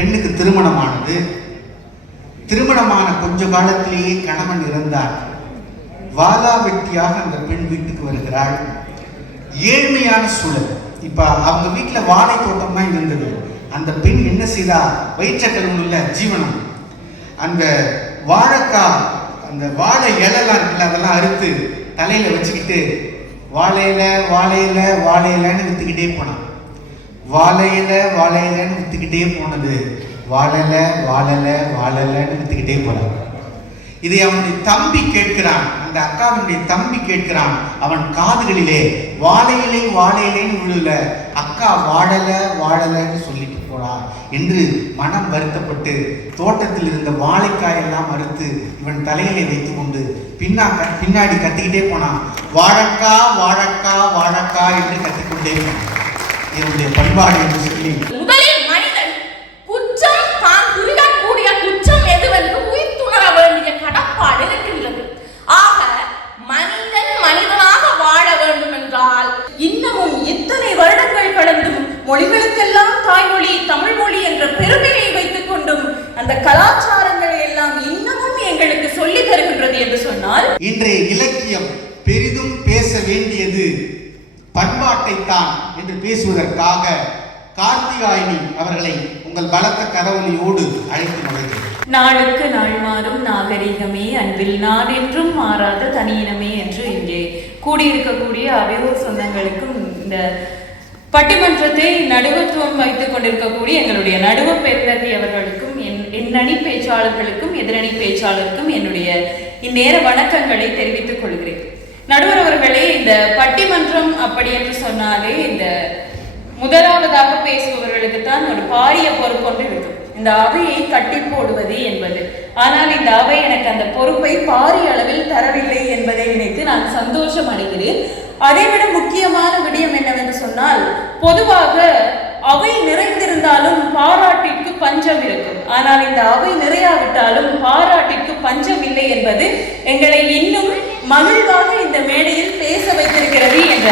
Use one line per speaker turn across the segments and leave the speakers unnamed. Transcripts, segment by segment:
பெண்ணுக்கு திருமணமானது. திருமணமான கொஞ்ச காலத்திலேயே கணவன் இறந்தார். வாலா வெட்டியாக அந்த பெண் வீட்டுக்கு வருகிறாள். ஏழ்மையான சூழல். இப்ப அவங்க வீட்டில் வாழை தோட்டம் தான் இருந்தது. அந்த பெண் என்ன செய்தா? வயிற்றக்கருவுள்ள ஜீவனம். அந்த வாழைக்காய் அந்த வாழை இலைலாம் இருக்குல்ல அதெல்லாம் அறுத்து தலையில வச்சுக்கிட்டு வாழையில வாழையில வாழையிலன்னு விற்றுக்கிட்டே போனான். வாழையில வாழையிலன்னு வித்துக்கிட்டே போனது. வாழல வாழல வாழலன்னு வித்துக்கிட்டே போனான் இதை அவனுடைய தம்பி கேட்கிறான். அந்த அக்காவினுடைய தம்பி கேட்கிறான். அவன் காதுகளிலே வாழையிலே வாழையிலேன்னு விழுல அக்கா வாழல வாழலன்னு சொல்லிட்டு போடா என்று மனம் வருத்தப்பட்டு தோட்டத்தில் இருந்த வாழைக்காயெல்லாம் மறுத்து இவன் தலையிலே வைத்து கொண்டு பின்னா பின்னாடி கத்திக்கிட்டே போனான். வாழக்கா வாழக்கா வாழக்கா என்று கத்திக்கொண்டே போனான். என்னுடைய பண்பாடு என்று சொல்லி.
முதலில் மனிதன் குற்றம் தான் புரிதக்கூடிய குற்றம் எதுவென்று உயிர்த்துணர வேண்டிய கடப்பாடு இருக்கின்றது. ஆக மனிதன் மனிதனாக வாழ வேண்டும் என்றால் இன்னமும் இத்தனை வருடங்கள் கடந்தும் மொழிகளுக்கெல்லாம் தாய்மொழி தமிழ் மொழி என்ற பெருமையை வைத்துக் கொண்டும் அந்த கலாச்சாரங்களை எல்லாம் இன்னமும் எங்களுக்கு சொல்லித் தருகின்றது என்று சொன்னால்
இன்றைய இலக்கியம் பெரிதும் பேச வேண்டியது பண்பாட்டைத்தான் என்று பேசுவதற்காக கார்த்திகாயினி அவர்களை உங்கள் பலத்த கரவொலியோடு அழைத்து நுழைகிறேன்
நாளுக்கு நாள் மாறும் நாகரிகமே அன்பில் நாடென்றும் மாறாத தனியினமே என்று இங்கே கூடியிருக்கக்கூடிய அவையோர் சொந்தங்களுக்கும் இந்த பட்டிமன்றத்தை நடுவத்துவம் வைத்துக் கொண்டிருக்கக்கூடிய எங்களுடைய நடுவ பேரதி அவர்களுக்கும் என் எண்ணணி பேச்சாளர்களுக்கும் எதிரணி பேச்சாளருக்கும் என்னுடைய இந்நேர வணக்கங்களை தெரிவித்துக் கொள்கிறேன். நடுவர் அவர்களே இந்த பட்டிமன்றம் அப்படி என்று சொன்னாலே இந்த முதலாவதாக பேசுபவர்களுக்கு தான் ஒரு பாரிய பொறுப்பொன்று இருக்கும். இந்த அவையை கட்டி போடுவது என்பது. ஆனால் இந்த அவை எனக்கு அந்த பொறுப்பை பாரிய அளவில் தரவில்லை என்பதை நினைத்து நான் சந்தோஷம் அடைகிறேன். அதைவிட முக்கியமான விடயம் என்னவென்று சொன்னால் பொதுவாக அவை நிறைந்திருந்தாலும் பாராட்டிற்கு பஞ்சம் இருக்கும். ஆனால் இந்த அவை நிறையாவிட்டாலும் பாராட்டிற்கு பஞ்சம் இல்லை என்பது எங்களை இன்னும் மகிழ்வாக இந்த மேடையில் பேச வைத்திருக்கிறது என்ற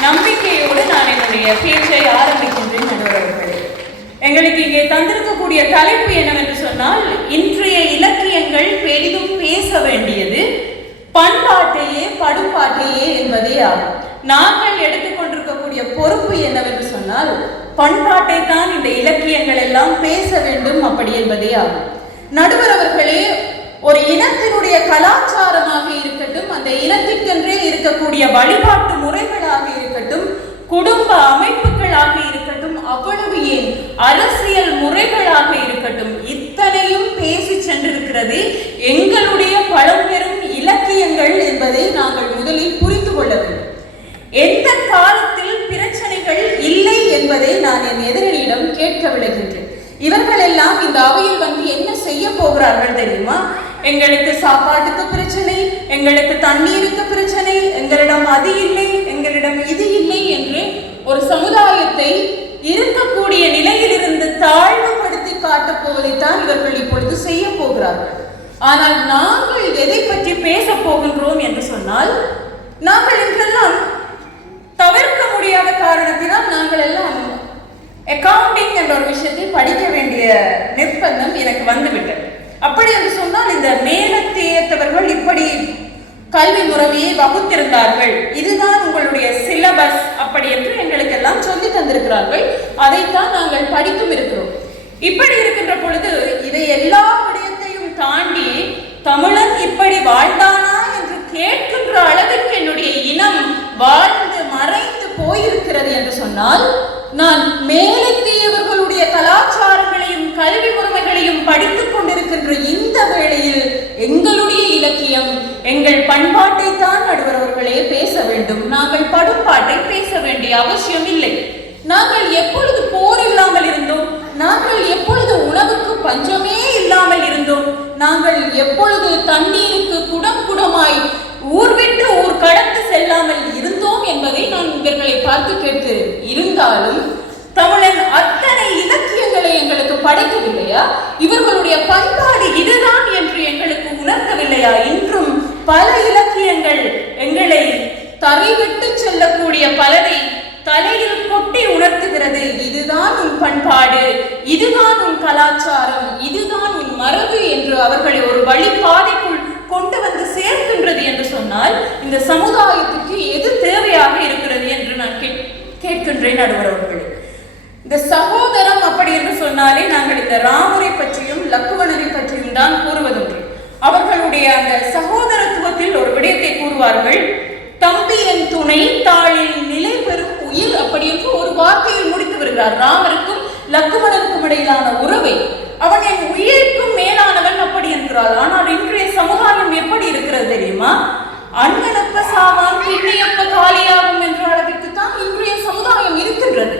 நம்பிக்கையோடு நான் என்னுடைய பேச்சை ஆரம்பிக்கின்றேன் நடுவர் எங்களுக்கு இங்கே தந்திருக்கக்கூடிய தலைப்பு என்னவென்று சொன்னால் இன்றைய இலக்கியங்கள் பெரிதும் பேச வேண்டியது பண்பாட்டையே படுபாட்டையே என்பதே ஆகும். நாங்கள் எடுத்துக்கொண்டிருக்கக்கூடிய பொறுப்பு என்னவென்று சொன்னால் பண்பாட்டை தான் இந்த இலக்கியங்கள் எல்லாம் பேச வேண்டும் அப்படி என்பதே ஆகும். நடுவர் அவர்களே ஒரு இனத்தினுடைய கலாச்சாரமாக இருக்கட்டும் அந்த இனத்திற்கென்றே இருக்கக்கூடிய வழிபாட்டு முறைகளாக இருக்கட்டும் குடும்ப அமைப்புகளாக இருக்கட்டும் அவ்வளவு ஏன் அரசியல் முறைகளாக இருக்கட்டும் இத்தனையும் பேசி சென்றிருக்கிறது எங்களுடைய பழம்பெரும் இலக்கியங்கள் என்பதை நாங்கள் முதலில் புரிந்து கொள்ள வேண்டும். எந்த காலத்தில் பிரச்சனைகள் இல்லை என்பதை நான் என் எதிரணியிடம் கேட்க விடுகின்றேன் இவர்கள் எல்லாம் இந்த அவையில் வந்து என்ன செய்ய போகிறார்கள் தெரியுமா? எங்களுக்கு சாப்பாட்டுக்கு பிரச்சனை எங்களுக்கு தண்ணீருக்கு பிரச்சனை எங்களிடம் அது இல்லை எங்களிடம் இது இல்லை என்று ஒரு சமுதாயத்தை இருக்கக்கூடிய நிலையிலிருந்து தாழ்வுபடுத்தி காட்டப் போவதைத்தான் இவர்கள் இப்பொழுது செய்ய போகிறார்கள். ஆனால் நாங்கள் எதை பற்றி பேச போகின்றோம் என்று சொன்னால் நாங்கள் என்றெல்லாம் தவிர்க்க முடியாத காரணத்தினால் நாங்கள் எல்லாம் அக்கவுண்டிங் என்ற ஒரு விஷயத்தை படிக்க வேண்டிய நிர்பந்தம் எனக்கு வந்துவிட்டது. அப்படி என்று சொன்னால் இந்த மேலத்தேத்தவர்கள் இப்படி கல்வி முறையை வகுத்திருந்தார்கள். இதுதான் உங்களுடைய சிலபஸ் அப்படி என்று எங்களுக்கெல்லாம் சொல்லி தந்திருக்கிறார்கள். அதைத்தான் நாங்கள் படித்தும் இருக்கிறோம். இப்படி இருக்கின்ற பொழுது இதை எல்லா விடயத்தையும் தாண்டி தமிழன் இப்படி வாழ்ந்தானா என்று கேட்கின்ற அளவிற்கு என்னுடைய இனம் வாழ்ந்து மறைந்து போயிருக்கிறது என்று சொன்னால் நான் மேலத்தியவர்களுடைய கலாச்சாரங்களையும் கல்வி முறைகளையும் படித்துக் கொண்டிருக்கின்ற இந்த வேளையில் எங்களுடைய இலக்கியம் எங்கள் பண்பாட்டை தான் நடுவரவர்களே பேச வேண்டும். நாங்கள் படும்பாட்டை பேச வேண்டிய அவசியம் இல்லை. நாங்கள் எப்பொழுது போர் இல்லாமல் இருந்தோம் நாங்கள் எப்பொழுது உணவுக்கு பஞ்சமே இல்லாமல் இருந்தோம் நாங்கள் எப்பொழுது தண்ணீருக்கு குடம் குடமாய் ஊர் விட்டு ஊர் கடந்து செல்லாமல் இருந்தோம் என்பதை நான் இவர்களை பார்த்து கேட்டு இருந்தாலும் தமிழன் அத்தனை இலக்கியங்களை எங்களுக்கு படைக்கவில்லையா? இவர்களுடைய பண்பாடு இதுதான் என்று எங்களுக்கு உணர்த்தவில்லையா? இன்றும் பல இலக்கியங்கள் எங்களை தரைவிட்டு செல்லக்கூடிய பலரை தலையில் கொட்டி உணர்த்துகிறது. இதுதான் உன் பண்பாடு இதுதான் உன் கலாச்சாரம் இதுதான் உன் மரபு என்று அவர்களை ஒரு வழிபாதைக்குள் சேர்க்கின்றது என்று சொன்னால் இந்த சமுதாயத்துக்கு எது தேவையாக இருக்கிறது என்று நான் கேட்- கேட்கின்றேன் நடுவர் அவர்களே. இந்த சகோதரம் அப்படி என்று சொன்னாலே நாங்கள் இந்த ராமரை பற்றியும் லக்குவனரை பற்றியும் தான் கூறுவதுண்டு. அவர்களுடைய அந்த சகோதரத்துவத்தில் ஒரு விடயத்தை கூறுவார்கள் தம்பி என் துணை தாளில் நிலை பெறும் உயிர் அப்படி என்று ஒரு வார்த்தையில் முடித்து வருகிறார் ராமருக்கும் லக்குவனருக்கும் இடையிலான உறவை அவன் என் உயிருக்கும் மேலானவன் அப்படி ஆனால் இன்றைய சமுதாயம் எப்படி இருக்கிறது தெரியுமா? அண்ணனப்ப சாவான் பின்னையப்ப காலியாகும் என்ற அளவிற்கு தான் இன்றைய சமுதாயம் இருக்கின்றது.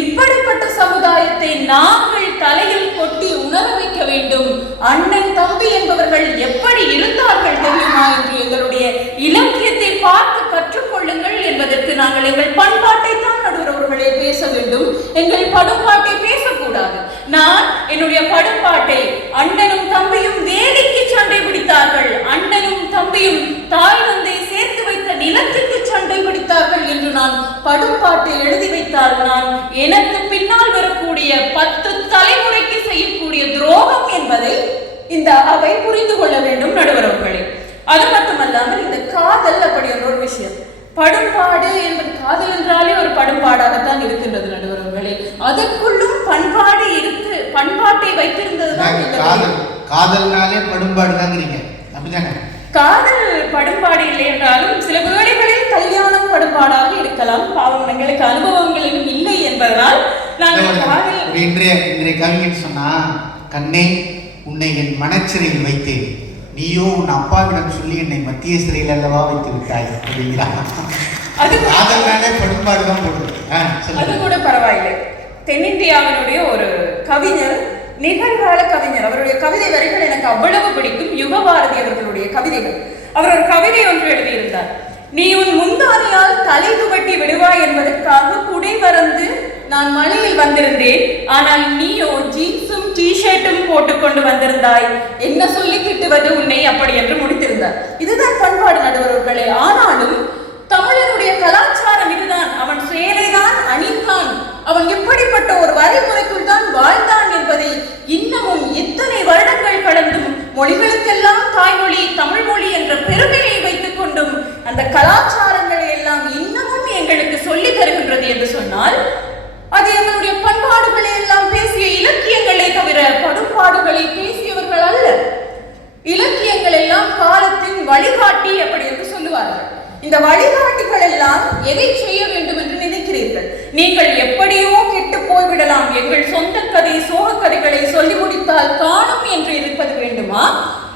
இப்படிப்பட்ட சமுதாயத்தை நாங்கள் தலையில் கொட்டி உணர வைக்க வேண்டும். அண்ணன் தம்பி என்பவர்கள் எப்படி இருந்தார்கள் தெரியுமா என்று எங்களுடைய இலக்கியத்தை பார்த்து கற்றுக்கொள்ளுங்கள் என்பதற்கு நாங்கள் எங்கள் பண்பாட்டை தான் நடுவரவர்களே பேச வேண்டும். எங்கள் படும்பாட்டை பேசக்கூடாது நான் என்னுடைய படும்பாட்டை அண்ணனும் தம்பியும் வேலைக்கு சண்டை பிடித்தார்கள் அண்ணனும் தம்பியும் தாய் தந்தை சேர்த்து வைத்த நிலத்துக்கு சண்டை பிடித்தார்கள் என்று நான் படும்பாட்டை எழுதி வைத்தால் நான் எனக்கு பின்னால் வரக்கூடிய பத்து தலைமுறைக்கு செய்யக்கூடிய துரோகம் என்பதை இந்த அவை புரிந்து கொள்ள வேண்டும் நடுவர் அவர்களே அது மட்டுமல்லாமல் இந்த காதல் அப்படி ஒரு விஷயம். படும்பாடு என்பது காதல் என்றாலே ஒரு படும்பாடாகத்தான் இருக்கின்றது நடுவர் அவர்களே அதற்குள்ளும் பண்பாடு இருக்கு பண்பாட்டை வைத்திருந்ததுதான் இந்த
காதல். காதல்னாலே படும்பாடு தாங்கிறீங்க அப்படிதானே?
காதல் படும்பாடு இல்லை என்றாலும் சில வேளைகளில் கல்யாணம் படும்பாடாக இருக்கலாம். பாவம் எங்களுக்கு அனுபவங்கள் இன்னும் இல்லை என்பதனால் நாங்கள் காதல்
இன்றைய இன்றைய கவிஞன் சொன்னா கண்ணே உன்னை என் மனச்சிறையில் வைத்தேன். நீயோ உன் அப்பாவிடம் சொல்லி என்னை மத்திய சிறையில் அல்லவா வைத்து விட்டாய் அப்படிங்கிறான்
அது
காதல்னாலே படும்பாடு தான் போடுது.
அது கூட பரவாயில்லை. தென்னிந்தியாவினுடைய ஒரு கவிஞர் நிகழ்கால கவிஞர். அவருடைய கவிதை வரிகள் எனக்கு அவ்வளவு பிடிக்கும். யுகபாரதி அவர்களுடைய கவிதைகள். அவர் ஒரு கவிதை ஒன்று எழுதியிருந்தார். நீ உன் முந்தானியால் தலை துவட்டி விடுவாய் என்பதற்காக குடை வரந்து நான் மலையில் வந்திருந்தேன். ஆனால் நீயோ ஜீன்ஸும் டிஷர்ட்டும் போட்டுக்கொண்டு வந்திருந்தாய். என்ன சொல்லி திட்டுவது உன்னை அப்படி என்று முடித்திருந்தார். இதுதான் பண்பாடு நடுவர்களே. ஆனாலும் தமிழனுடைய கலாச்சாரம் இதுதான். அவன் சேலைதான் அணிந்தான். அவன் எப்படிப்பட்ட ஒரு வரைமுறைக்குள் தான் வாழ்ந்தான் என்பதை இன்னமும் இத்தனை வருடங்கள் கடந்தும் மொழிகளுக்கெல்லாம் தாய்மொழி தமிழ் மொழி என்ற பெருமையை வைத்துக் கொண்டும் அந்த கலாச்சாரங்களை எல்லாம் இன்னமும் எங்களுக்கு சொல்லி தருகின்றது என்று சொன்னால் அது எங்களுடைய பண்பாடுகளை எல்லாம் பேசிய இலக்கியங்களை தவிர படுபாடுகளை பேசியவர்கள் அல்ல. இலக்கியங்கள் எல்லாம் காலத்தின் வழிகாட்டி அப்படி என்று சொல்லுவார்கள். இந்த வழிகாட்டிகள் எல்லாம் எதை செய்ய வேண்டும் என்று நினைக்கிறீர்கள்? நீங்கள் எப்படியோ கெட்டு போய்விடலாம். எங்கள் சொந்த கதை சோக கதைகளை சொல்லி முடித்தால் காணும் என்று இருப்பது வேண்டுமா?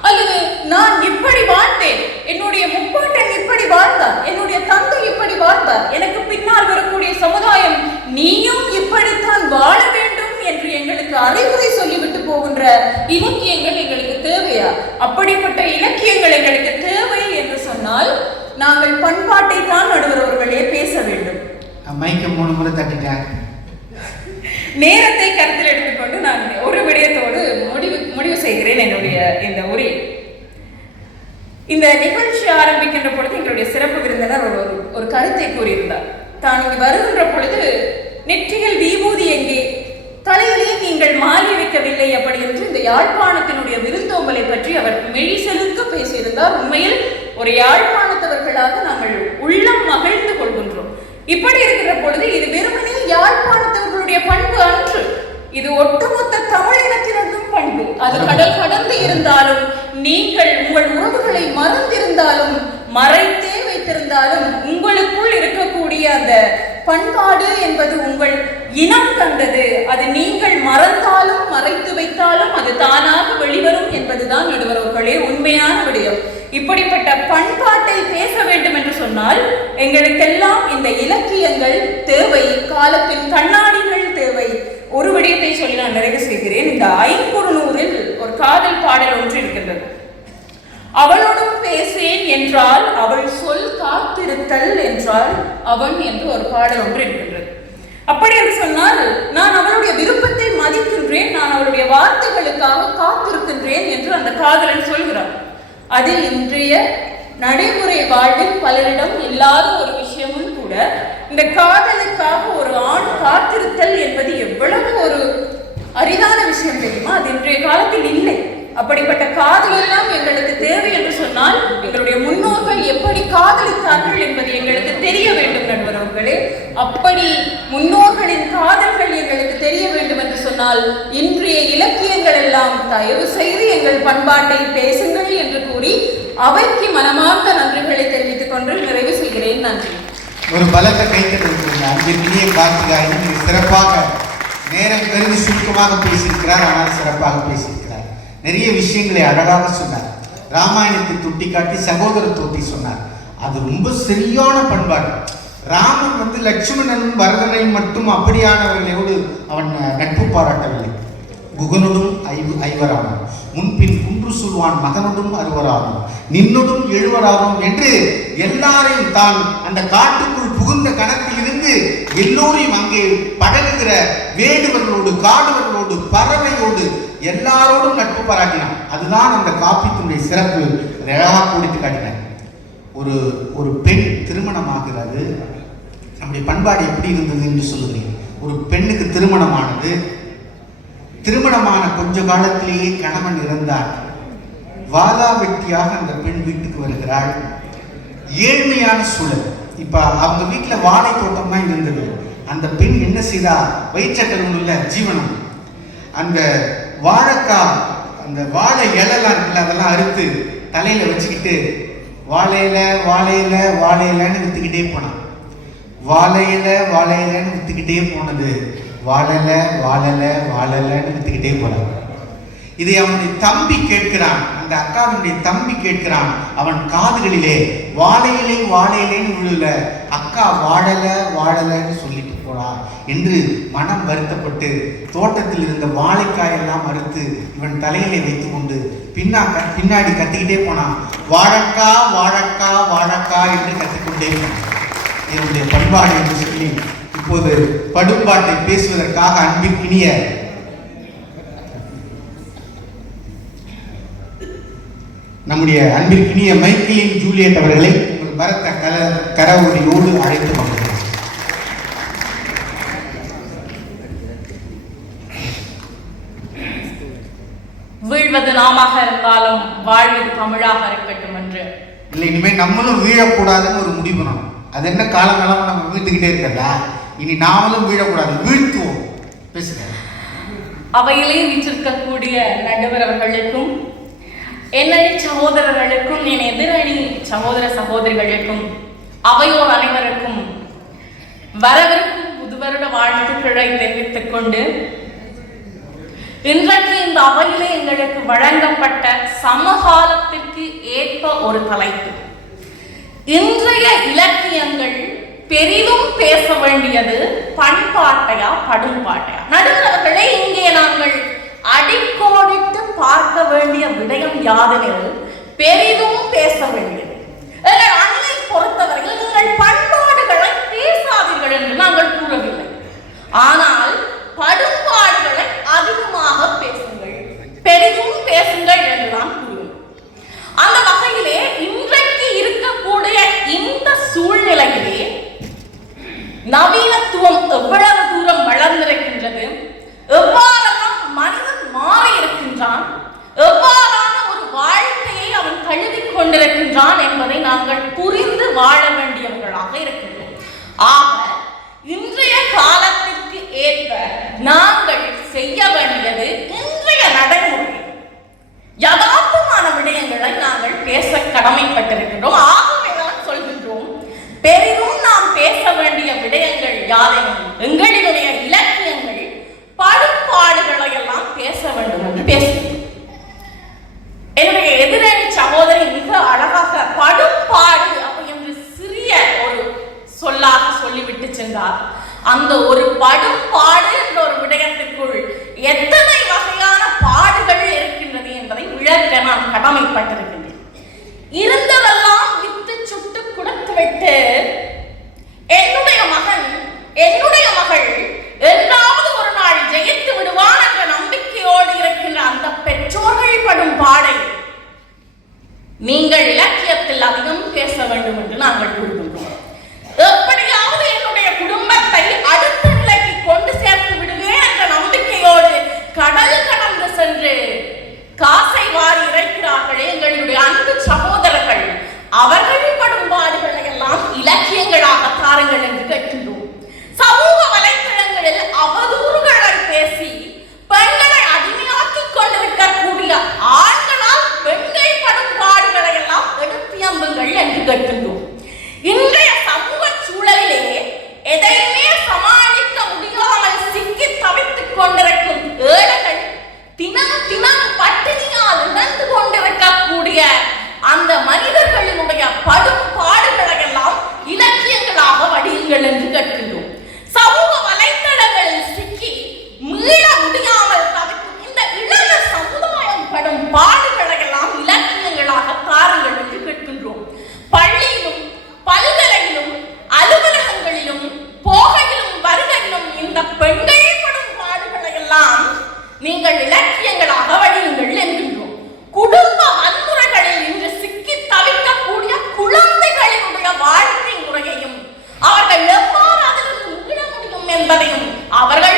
அல்லது நான் இப்படி வாழ்ந்தேன் என்னுடைய முப்பாட்டன் இப்படி வாழ்ந்தார் என்னுடைய தந்தை இப்படி வாழ்ந்தார் எனக்கு பின்னால் வரக்கூடிய சமுதாயம் நீயும் இப்படித்தான் வாழ வேண்டும் என்று எங்களுக்கு அறிவுரை சொல்லிவிட்டு போகின்ற இலக்கியங்கள் எங்களுக்கு தேவையா? அப்படிப்பட்ட இலக்கியங்கள் எங்களுக்கு தேவை என்று சொன்னால் நாங்கள் பண்பாட்டை தான் நடுவர் அவர்களே பேச வேண்டும்.
மைக்க மூணு முறை
நேரத்தை கருத்தில் எடுத்துக்கொண்டு நான் ஒரு விடயத்தோடு முடிவு செய்கிறேன் என்னுடைய இந்த உரை இந்த நிகழ்ச்சி ஆரம்பிக்கின்ற பொழுது எங்களுடைய சிறப்பு விருந்தினர் ஒரு ஒரு- ஒரு கருத்தை கூறியிருந்தார். தான் இங்கு வருகின்ற பொழுது நெற்றியில் விபூதி எங்கே? தலையிலே நீங்கள் மாலை வைக்கவில்லை அப்படி என்று இந்த யாழ்ப்பாணத்தினுடைய விருந்தோம்பலை பற்றி அவர் மெழிசெலுக்க பேசியிருந்தார். உண்மையில் ஒரு யாழ்ப்பாணத்தவர்களாக நாங்கள் உள்ளம் மகிழ்ந்து கொள்கின்றோம். இப்படி இருக்கிற பொழுது இது வெறுமனே யாழ்ப்பாணத்தவர்களுடைய பண்பு அன்று. இது ஒட்டுமொத்த அது கடல் கடந்து இருந்தாலும் நீங்கள் உங்கள் உறவுகளை மறந்திருந்தாலும் மறைத்தே வைத்திருந்தாலும் உங்களுக்குள் இருக்கக்கூடிய அந்த பண்பாடு என்பது உங்கள் இனம் கண்டது. அது நீங்கள் மறந்தாலும் மறைத்து வைத்தாலும் அது தானாக வெளிவரும் என்பதுதான் நடுவர்களே உண்மையான விடயம். இப்படிப்பட்ட பண்பாட்டை பேச வேண்டும் என்று சொன்னால் எங்களுக்கெல்லாம் இந்த இலக்கியங்கள் தேவை காலத்தின் கண்ணாடிகள் தேவை. ஒரு விடயத்தை சொல்லி நான் நிறைவு செய்கிறேன். இந்த ஐங்குறுநூறில் ஒரு காதல் பாடல் ஒன்று இருக்கின்றது. அவளோடும் பேசேன் என்றால் அவள் சொல் காத்திருத்தல் என்றால் அவன் என்று ஒரு பாடல் ஒன்று இருக்கின்றது. அப்படி என்று சொன்னால் நான் அவளுடைய விருப்பத்தை மதிக்கின்றேன் நான் அவளுடைய வார்த்தைகளுக்காக காத்திருக்கின்றேன் என்று அந்த காதலன் சொல்கிறான். அது இன்றைய நடைமுறை வாழ்வில் பலரிடம் இல்லாத ஒரு விஷயமும் கூட இந்த காதலுக்காக ஒரு ஆண் காத்திருத்தல் என்பது எவ்வளவு ஒரு அரிதான விஷயம் தெரியுமா? அது இன்றைய காலத்தில் இல்லை. அப்படிப்பட்ட காதல் எல்லாம் எங்களுக்கு தேவை என்று சொன்னால் எங்களுடைய முன்னோர்கள் எப்படி காதலித்தார்கள் என்பது எங்களுக்கு தெரிய வேண்டும் நண்பர்களே அவர்களே. அப்படி முன்னோர்களின் காதல்கள் எங்களுக்கு தெரிய வேண்டும் என்று சொன்னால் இன்றைய இலக்கியங்கள் எல்லாம் தயவு செய்து எங்கள் பண்பாட்டை பேசுங்கள் என்று கூறி அவைக்கு மனமார்ந்த நன்றிகளை தெரிவித்துக் கொண்டு நிறைவு செய்கிறேன். நன்றி.
ஒரு பலத்த கைத்தட்டிருக்கிறீங்க அன்பிற்கினிய கார்த்திகாயன் நீங்கள் சிறப்பாக நேரம் கருதி சுருக்கமாக பேசியிருக்கிறார் ஆனால் சிறப்பாக பேசியிருக்கிறார். நிறைய விஷயங்களை அழகாக சொன்னார். ராமாயணத்தை தொட்டி காட்டி சகோதரத்துவத்தை சொன்னார். அது ரொம்ப சரியான பண்பாடு. ராமன் வந்து லட்சுமணனும் வரதனையும் மட்டும் அப்படியானவர்களோடு அவன் நட்பு பாராட்டவில்லை. குகனுடும் ஐவு ஐவராகும். முன்பின் குன்று சொல்வான் மகனுடும் அறுவராகும் நின்னுடும் எழுவராகும் என்று எல்லாரையும் தான் அந்த காட்டுக்குள் புகுந்த கணக்கிலிருந்து எல்லோரையும் அங்கே பழகுகிற வேடுவர்களோடு காடுவர்களோடு பறவையோடு எல்லாரோடும் நட்பு பாராட்டினான். அதுதான் அந்த காப்பித்தினுடைய சிறப்பு அழகாக கொடுத்து காட்டினார். ஒரு ஒரு பெண் திருமணமாகிறது. நம்முடைய பண்பாடு எப்படி இருந்தது என்று சொல்லுகிறேன். ஒரு பெண்ணுக்கு திருமணமானது திருமணமான கொஞ்ச காலத்திலேயே கணவன் இறந்தார். வாதா வெட்டியாக அந்த பெண் வீட்டுக்கு வருகிறாள். ஏழ்மையான சூழல். இப்ப அவங்க வீட்டுல வாழை தோட்டம் தான் இருந்தது. அந்த பெண் என்ன செய்தா? வயிற்றக்கல் உள்ள ஜீவனம். அந்த வாழைக்காய் அந்த வாழை இலைலாம் இருக்குல்ல அதெல்லாம் அறுத்து தலையில வச்சுக்கிட்டு வாழையில வாழையில வாழையிலன்னு வித்துக்கிட்டே போனான். வாழையில வாழையிலன்னு வித்துக்கிட்டே போனது. வாழலை வாழலை வாழலைன்னு வித்துக்கிட்டே போனான் இதை அவனுடைய தம்பி கேட்கிறான். அந்த அக்காவினுடைய தம்பி கேட்கிறான். அவன் காதுகளிலே வாழையிலே வாழையிலேன்னு விழுல. அக்கா வாழல வாழலைன்னு சொல்லிட்டு போறா. என்று மனம் வருத்தப்பட்டு தோட்டத்தில் இருந்த வாழைக்காயெல்லாம் அறுத்து இவன் தலையிலே வைத்து கொண்டு பின்னா பின்னாடி கத்திக்கிட்டே போனான். வாழக்கா வாழக்கா வாழக்கா என்று கத்திக்கொண்டே என்னுடைய பண்பாடு என்று சொல்லி இப்போது படும்பாட்டை பேசுவதற்காக அன்பிற்கினிய நம்முடைய அன்பிற்கினிய மைக்கேலின் ஜூலியட் அவர்களை உங்கள் பரத்த கல கரவொலியோடு அழைத்து கொள்கிறேன்.
வீழ்வது நாமாக இருந்தாலும் வாழ்வது தமிழாக இருக்கட்டும் என்று.
இல்லை இனிமேல் நம்மளும் வீழக்கூடாதுன்னு ஒரு முடிவு பண்ணணும். அது என்ன காலங்காலமா நம்ம வீழ்ந்துக்கிட்டே இருக்கிறதா? இனி நாமளும் வீழக்கூடாது. வீழ்த்துவோம். பேசுங்க.
அவையிலே வீற்றிருக்கக்கூடிய நடுவர் அவர்களுக்கும் என்னணி சகோதரர்களுக்கும் என் எதிரணி சகோதர சகோதரிகளுக்கும் அவையோர் அனைவருக்கும் வரவிருக்கும் புதுவருட வாழ்த்துக்களை தெரிவித்துக் கொண்டு இன்றைக்கு இந்த அவையிலே எங்களுக்கு வழங்கப்பட்ட சமகாலத்திற்கு ஏற்ப ஒரு தலைப்பு. இன்றைய இலக்கியங்கள் பெரிதும் பேச வேண்டியது பண்பாட்டையா படும்பாட்டையா? நடுவர்களே இங்கே நாங்கள் அடிக்கோடிட்டு பார்க்க வேண்டிய விடயம் யாதெனில் பெரிதும் பேச வேண்டியது. எங்கள் அன்னை பொறுத்தவரையில் நீங்கள் பண்பாடுகளை பேசாதீர்கள் என்று நாங்கள் கூறவில்லை. ஆனால் படும்பாடுகளை அதிகமாக பேசுங்கள் பெரிதும் பேசுங்கள் என்று நான் கூறுவேன். அந்த வகையிலே இன்றைக்கு இருக்கக்கூடிய இந்த சூழ்நிலையிலே நவீனத்துவம் எவ்வளவு தூரம் வளர்ந்திருக்கின்றது? எவ்வாறெல்லாம் மனிதன் மாறி இருக்கின்றான் எவ்வாறான ஒரு வாழ்க்கையை அவன் தழுவிக் கொண்டிருக்கின்றான் என்பதை நாங்கள் புரிந்து வாழ வேண்டியவர்களாக இருக்கின்றோம். ஆக இன்றைய காலத்திற்கு ஏற்ப நாங்கள் செய்ய வேண்டியது இன்றைய நடைமுறை. யதார்த்தமான விடயங்களை நாங்கள் பேச கடமைப்பட்டிருக்கின்றோம். ஆகவே தான் சொல்கின்றோம் பெரிதும் நாம் பேச வேண்டிய விடயங்கள் யாதெனில் எங்களினுடைய இலக்கியங்கள் படுபாடுகளை எல்லாம் பேச வேண்டும். என்று பேசுகிறோம் என்னுடைய எதிரணி சகோதரி மிக அழகாக படுபாடு அப்படி என்று சிறிய ஒரு சொல்லாக சொல்லிவிட்டு சென்றார். அந்த ஒரு படுபாடு என்ற ஒரு விடயத்திற்குள் எத்தனை வகையான பாடுகள் இருக்கின்றது என்பதை விளக்க நான் கடமைப்பட்டிருக்கின்றேன். இருந்ததெல்லாம் வித்து சுட்டு கொடுத்து விட்டு என்னுடைய மகன் என்னுடைய மகள் என்றாவது ஒரு நாள் ஜெயித்து விடுவான் என்ற நம்பிக்கையோடு இருக்கின்ற அந்த பெற்றோர்கள் படும் பாடை. நீங்கள் இலக்கியத்தில் அதிகம் பேச வேண்டும் என்று நாங்கள் விரும்புகிறோம் எப்படியாவது என்னுடைய குடும்பத்தை அடுத்த என்பதையும் அவர்கள்